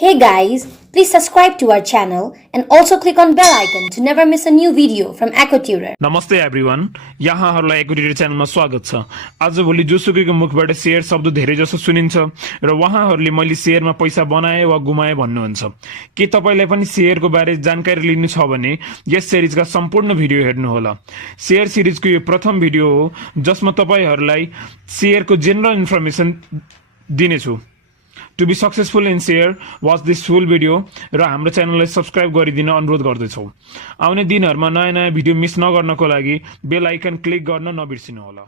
Hey guys, please subscribe to our channel and also click on bell icon to never miss a new video from ACCO TUTOR. नमस्ते everyone, यहाँहरूलाई ACCO TUTOR च्यानलमा स्वागत छ। आजभोलि जोसुकैको मुखबाट share शब्द धेरै जसो सुनिन्छ र उहाँहरूले मैले शेयरमा पैसा बनाए वा गुमाए भन्नुहुन्छ। के तपाईलाई पनि शेयरको बारे जानकारी लिनु छ भने यस सिरिजका सम्पूर्ण भिडियो हेर्नुहोला। शेयर सिरिजको यो प्रथम भिडियो हो जसमा तपाईहरूलाई शेयरको जेनरल इन्फर्मेसन दिनेछु। To be successful in share, watch this full video र हाम्रो च्यानललाई सब्स्क्राइब गरिदिन अनुरोध गर्दछौँ। आउने दिनहरुमा नयाँ नयाँ भिडियो मिस नगर्नको लागि बेल आइकन क्लिक गर्न नबिर्सिनु होला।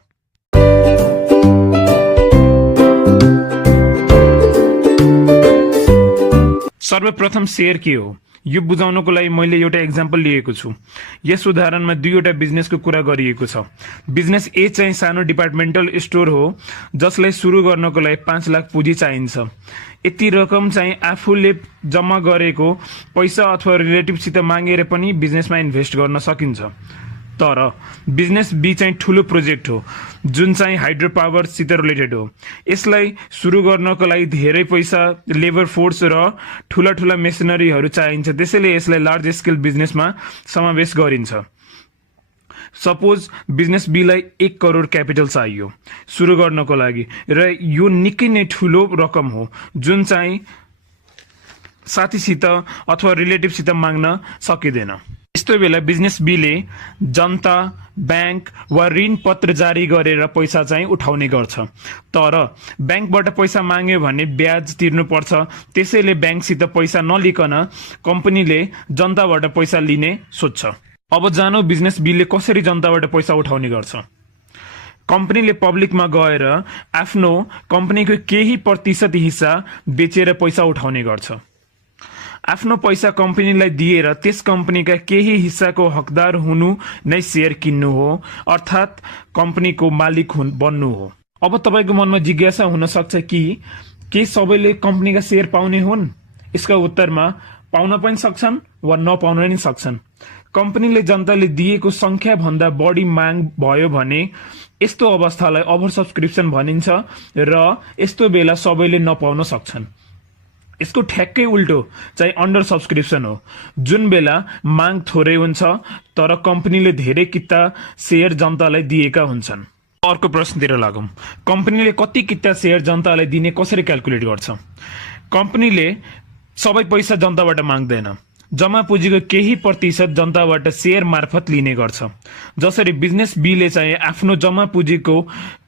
सर्वप्रथम शेयर के हो यो बुझाउनको लागि मैले एउटा एक्जाम्पल लिएको छु। यस उदाहरणमा दुईवटा बिजनेसको कुरा गरिएको छ। बिजनेस ए चाहिँ सानो डिपार्टमेन्टल स्टोर हो जसलाई सुरु गर्नको लागि 5 लाख पुँजी चाहिन्छ। यति रकम चाहिँ आफूले जम्मा गरेको पैसा अथवा रिलेटिभसित मागेर पनि बिजनेसमा इन्भेस्ट गर्न सकिन्छ। तर बिजनेस बी चाहिँ ठुलो प्रोजेक्ट हो जुन चाहिँ हाइड्रो पावर सित रिलेटेड हो। यसलाई सुरु गर्नको लागि धेरै पैसा, लेबर फोर्स र ठुला ठुला मेसिनरीहरू चाहिन्छ। त्यसैले यसलाई लार्ज स्केल बिजनेसमा समावेश गरिन्छ। सपोज बिजनेस बी लाई 1 करोड क्यापिटल चाहियो सुरु गर्नको लागि र यो निकै नै ठुलो रकम हो जुन चाहिँ साथीसित अथवा रिलेटिभसित माग्न सकिँदैन। यस्तो बेला बिजनेस बीले जनता, बैंक वा ऋण पत्र जारी गरेर पैसा चाहिँ उठाउने गर्छ। तर बैंकबाट पैसा माग्यो भने ब्याज तिर्नुपर्छ। त्यसैले बैंकसित पैसा नलिकन कम्पनीले जनताबाट पैसा लिने सोच्छ। अब जानो बिजनेस बीले कसरी जनताबाट पैसा उठाउने गर्छ। कम्पनीले पब्लिकमा गएर आफ्नो कम्पनीको केही प्रतिशत हिस्सा बेचेर पैसा उठाउने गर्छ। आफ्नो पैसा कम्पनीलाई दिएर त्यस कम्पनीका केही हिस्साको हकदार हुनु नै शेयर किन्नु हो, अर्थात् कम्पनीको मालिक बन्नु हो। अब तपाईको मनमा जिज्ञासा हुन सक्छ कि के सबैले कम्पनीका शेयर पाउने हुन्? यसका उत्तरमा पाउन पनि सक्छन् वा नपाउन पनि सक्छन्। कम्पनीले जनताले दिएको संख्या भन्दा बढी माग भयो भने यस्तो अवस्थालाई ओभर सब्सक्रिप्सन भनिन्छ र यस्तो बेला सबैले नपाउन सक्छन्। यसको ठ्याक्कै उल्टो चाहिँ अन्डर सब्सक्रिप्सन हो जुन बेला माग थोरै हुन्छ तर कम्पनीले धेरै किता शेयर जनतालाई दिएका हुन्छन्। अर्को प्रश्नतिर लागौं। कम्पनीले कति किता शेयर जनतालाई दिने कसरी क्याल्कुलेट गर्छ? कम्पनीले सबै पैसा जनताबाट माग्दैन। जम्मा पुँजीको केही प्रतिशत जनताबाट शेयर मार्फत लिने गर्छ। जसरी बिजनेस बीले चाहिँ आफ्नो जम्मा पुँजीको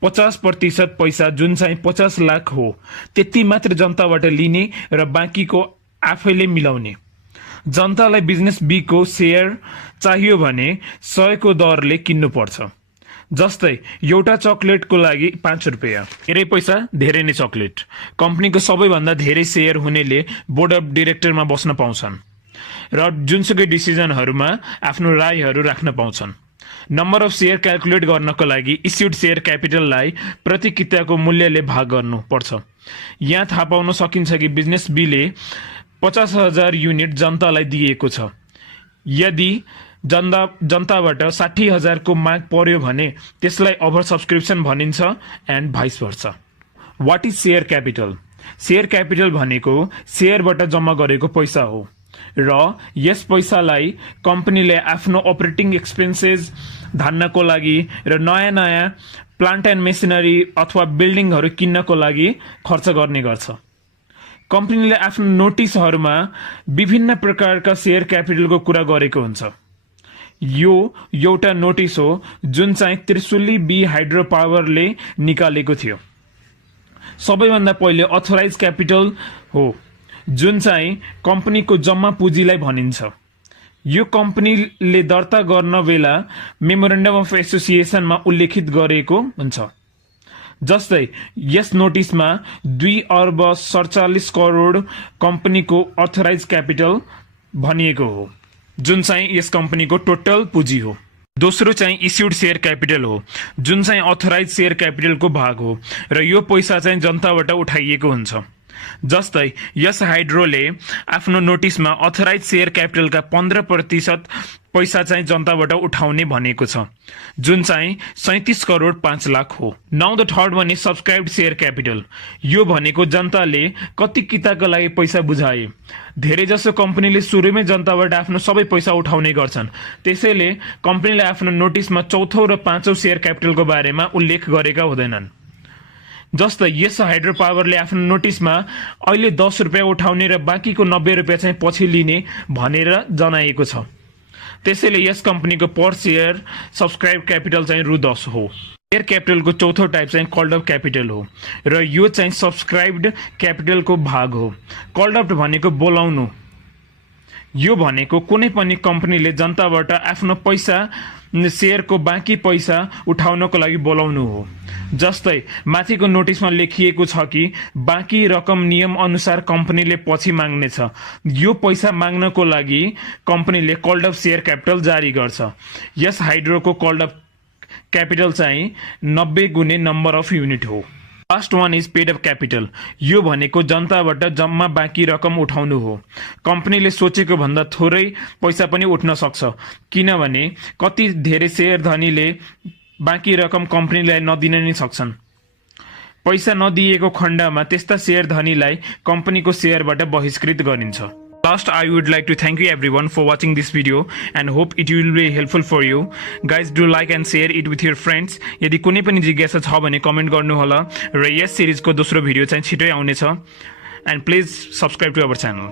50% पैसा जुन चाहिँ 50 लाख हो त्यति मात्र जनताबाट लिने र बाँकीको आफैले मिलाउने। जनतालाई बिजनेस बी को शेयर चाहियो भने 100 को दरले किन्नु पर्छ। जस्तै एउटा चकलेटको लागि 5 रुपैयाँ। धेरै पैसा धेरै नै चकलेट। कम्पनीको सबैभन्दा धेरै शेयर हुनेले बोर्ड अफ डाइरेक्टरमा बस्न पाउँछन् र जुनसुकै डिसिजनहरुमा आफ्नो रायहरू राख्न पाउँछन्। नम्बर अफ शेयर क्याल्कुलेट गर्नको लागि इस्युड शेयर क्यापिटललाई प्रति किताको मूल्यले भाग गर्नु पर्छ। यहाँ थाहा पाउन सकिन्छ कि बिजनेस बीले 50,000 युनिट जनतालाई दिएको छ। यदि जनताबाट 60,000 को माग पर्यो भने त्यसलाई ओभर सब्सक्रिप्सन भनिन्छ and vice versa. What is share capital? Share capital भनेको शेयरबाट जम्मा गरेको पैसा हो र यस पैसालाई कम्पनीले आफ्नो अपरेटिङ एक्सपेन्सेस धान्नको लागि र नयाँ नयाँ प्लान्ट एन्ड मेसिनरी अथवा बिल्डिङहरू किन्नको लागि खर्च गर्ने गर्छ। कम्पनीले आफ्नो नोटिसहरूमा विभिन्न प्रकारका शेयर क्यापिटलको कुरा गरेको हुन्छ। यो एउटा नोटिस हो जुन चाहिँ त्रिशुली बी हाइड्रो पावरले निकालेको थियो। सबैभन्दा पहिले अथोराइज क्यापिटल हो जुन चाहिँ कम्पनीको जम्मा पुँजीलाई भनिन्छ। यो कम्पनीले दर्ता गर्न बेला मेमोरेन्डम अफ एसोसिएसनमा उल्लेखित गरेको हुन्छ। जस्तै यस नोटिसमा 2 अर्ब 47 करोड कम्पनीको अथोराइज क्यापिटल भनिएको हो जुन चाहिँ यस कम्पनीको टोटल पुँजी हो। दोस्रो चाहिँ इस्युड शेयर क्यापिटल हो जुन चाहिँ अथोराइज शेयर क्यापिटलको भाग हो र यो पैसा चाहिँ जनताबाट उठाइएको हुन्छ। जस्तै यस हाइड्रोले आफ्नो नोटिसमा अथोराइज शेयर क्यापिटलका 15% पैसा चाहिँ जनताबाट उठाउने भनेको छ, जुन चाहिँ 37 करोड 5 लाख हो। Now the third one is subscribed share capital. यो भनेको जनताले कति किताका लागि पैसा बुझाए। धेरै जसो कम्पनीले सुरुमै जनताबाट आफ्नो सबै पैसा उठाउने गर्छन्, त्यसैले कम्पनीले आफ्नो नोटिसमा चौथो र पाँचौं शेयर क्यापिटलको बारेमा उल्लेख गरेका हुँदैनन्। जस्तै यस हाइड्रो पावरले आफ्नो नोटिसमा अहिले 10 रुपियाँ उठाउने र बाँकीको 90 रुपियाँ चाहिँ पछि लिने भनेर जनाएको छ। त्यसैले यस कम्पनीको पर शेयर सब्सक्राइब क्यापिटल चाहिँ रु 10 हो। शेयर क्यापिटलको चौथो टाइप चाहिँ कल्ड अप क्यापिटल हो र यो चाहिँ सब्सक्राइब्ड क्यापिटलको भाग हो। कल्ड अप भनेको बोलाउनु। यो भनेको कुनै पनि कम्पनीले जनताबाट आफ्नो पैसा शेयरको बाँकी पैसा उठाउनको लागि बोलाउनु हो। जस्तै माथिको नोटिसमा लेखिएको छ कि बाँकी रकम नियम अनुसार कम्पनीले पछि माग्नेछ। यो पैसा माग्नको लागि कम्पनीले कल्ड अप शेयर क्यापिटल जारी गर्छ। यस हाइड्रोको कल्ड अप क्यापिटल चाहिँ 90 गुणे नम्बर अफ युनिट हो। Last one is paid up capital. यो भनेको जनताबाट जम्मा बाँकी रकम उठाउनु हो। कम्पनीले सोचेको भन्दा थोरै पैसा पनि उठ्न सक्छ, किनभने कति धेरै शेयर धनीले बाँकी रकम कम्पनीलाई नदिन नै सक्छन्। पैसा नदिएको खण्डमा त्यस्ता शेयर धनीलाई कम्पनीको शेयरबाट बहिष्कृत गरिन्छ। Last, I would like to thank you everyone for watching this video and hope it will be helpful for you. Guys, do like and share it with your friends. यदि कुनै पनि जिज्ञासा छ भने कमेन्ट गर्नुहोला र यस सिरिजको दोस्रो भिडियो चाहिँ छिटै आउनेछ। And please subscribe to our channel.